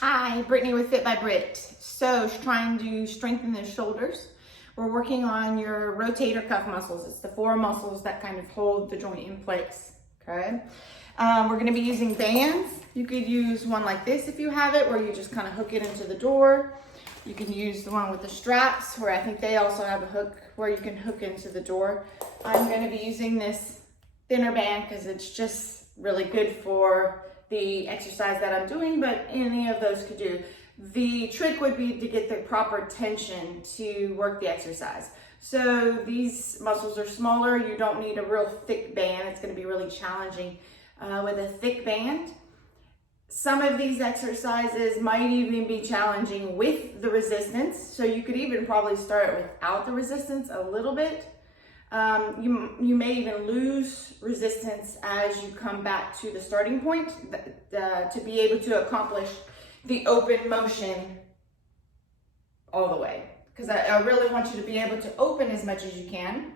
Hi, Brittany with Fit by Brit. So, trying to strengthen the shoulders. We're working on your rotator cuff muscles. It's the four muscles that kind of hold the joint in place, okay? We're gonna be using bands. You could use one like this if you have it, where you just kind of hook it into the door. You can use the one with the straps, where I think they also have a hook where you can hook into the door. I'm gonna be using this thinner band because it's just really good for the exercise that I'm doing, but any of those could do. The trick would be to get the proper tension to work the exercise. So these muscles are smaller. You don't need a real thick band. It's going to be really challenging with a thick band. Some of these exercises might even be challenging with the resistance. So you could even probably start without the resistance a little bit. You may even lose resistance as you come back to the starting point to be able to accomplish the open motion all the way. Because I really want you to be able to open as much as you can.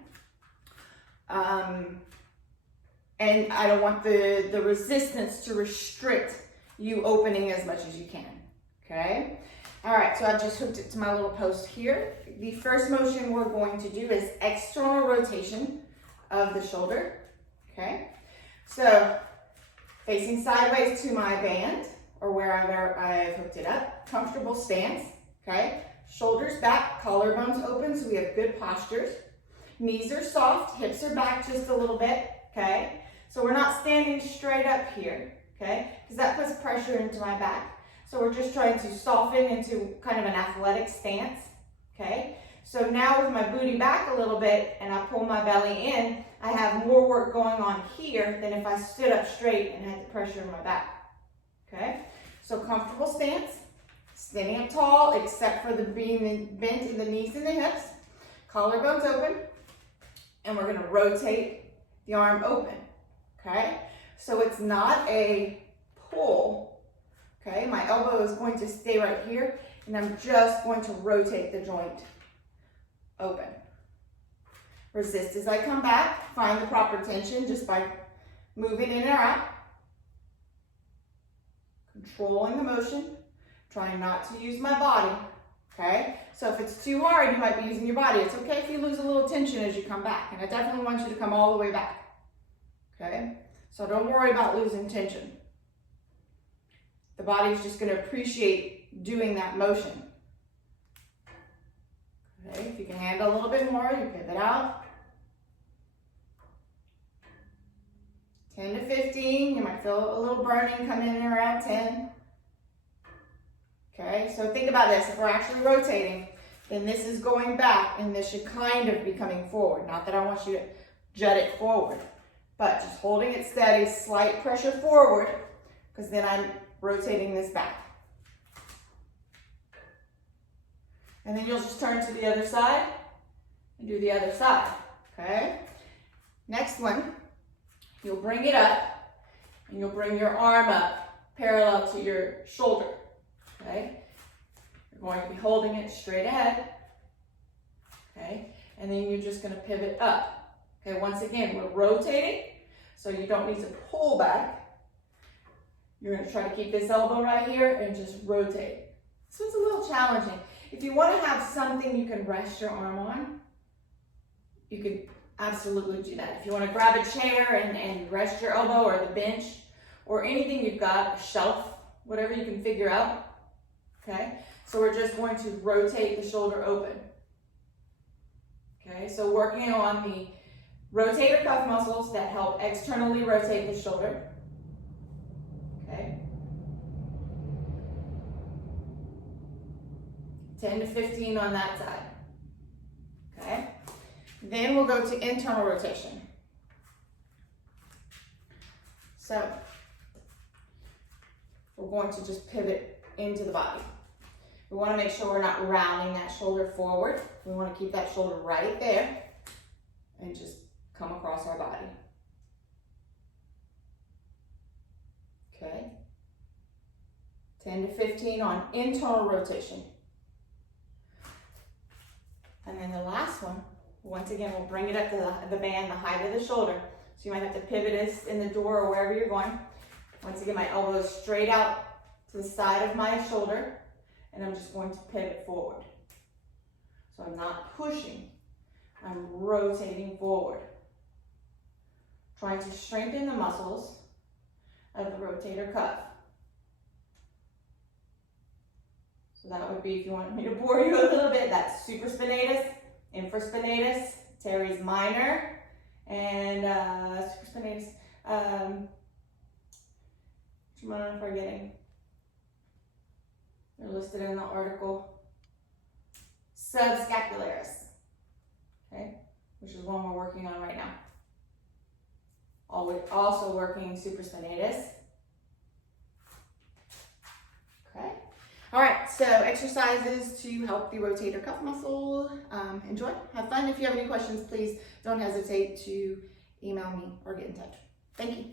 And I don't want the resistance to restrict you opening as much as you can, okay? All right, so I've just hooked it to my little post here. The first motion we're going to do is external rotation of the shoulder, okay? So facing sideways to my band or wherever I've hooked it up, comfortable stance, okay? Shoulders back, collarbones open, so we have good postures. Knees are soft, hips are back just a little bit, okay? So we're not standing straight up here, okay? Because that puts pressure into my back. So we're just trying to soften into kind of an athletic stance, okay? So now with my booty back a little bit and I pull my belly in, I have more work going on here than if I stood up straight and had the pressure in my back, okay? So comfortable stance, standing up tall except for the being bent in the knees and the hips, collarbones open, and we're gonna rotate the arm open, okay? So it's not a pull. Okay, my elbow is going to stay right here, and I'm just going to rotate the joint open. Resist as I come back. Find the proper tension just by moving in or out. Controlling the motion. Trying not to use my body. Okay, so if it's too hard, you might be using your body. It's okay if you lose a little tension as you come back, and I definitely want you to come all the way back. Okay, so don't worry about losing tension. The body's just going to appreciate doing that motion. Okay, if you can handle a little bit more, you pivot out. 10 to 15, you might feel a little burning coming in around 10. Okay, so think about this. If we're actually rotating, then this is going back and this should kind of be coming forward. Not that I want you to jut it forward, but just holding it steady, slight pressure forward, because then I'm rotating this back. And then you'll just turn to the other side and do the other side, okay? Next one, you'll bring it up and you'll bring your arm up parallel to your shoulder, okay? You're going to be holding it straight ahead, okay? And then you're just gonna pivot up. Okay, once again, we're rotating, so you don't need to pull back. You're going to try to keep this elbow right here and just rotate. This one's a little challenging. If you want to have something you can rest your arm on, you can absolutely do that. If you want to grab a chair and rest your elbow, or the bench, or anything you've got, a shelf, whatever you can figure out, okay? So we're just going to rotate the shoulder open. Okay, so working on the rotator cuff muscles that help externally rotate the shoulder. Okay. 10 to 15 on that side. Okay. Then we'll go to internal rotation. So we're going to just pivot into the body. We want to make sure we're not rounding that shoulder forward. We want to keep that shoulder right there and just come across our body. Okay, 10 to 15 on internal rotation. And then the last one, once again, we'll bring it up to the band, the height of the shoulder. So you might have to pivot this in the door or wherever you're going. Once again, my elbow is straight out to the side of my shoulder, and I'm just going to pivot forward. So I'm not pushing, I'm rotating forward. Trying to strengthen the muscles of the rotator cuff. So that would be, if you want me to bore you a little bit, that's supraspinatus, infraspinatus, teres minor, and supraspinatus, which one am I forgetting? They're listed in the article. Subscapularis, okay, which is one we're working on right now. Also working supraspinatus. Okay. All right, so exercises to help the rotator cuff muscle. Enjoy, have fun. If you have any questions, please don't hesitate to email me or get in touch. Thank you.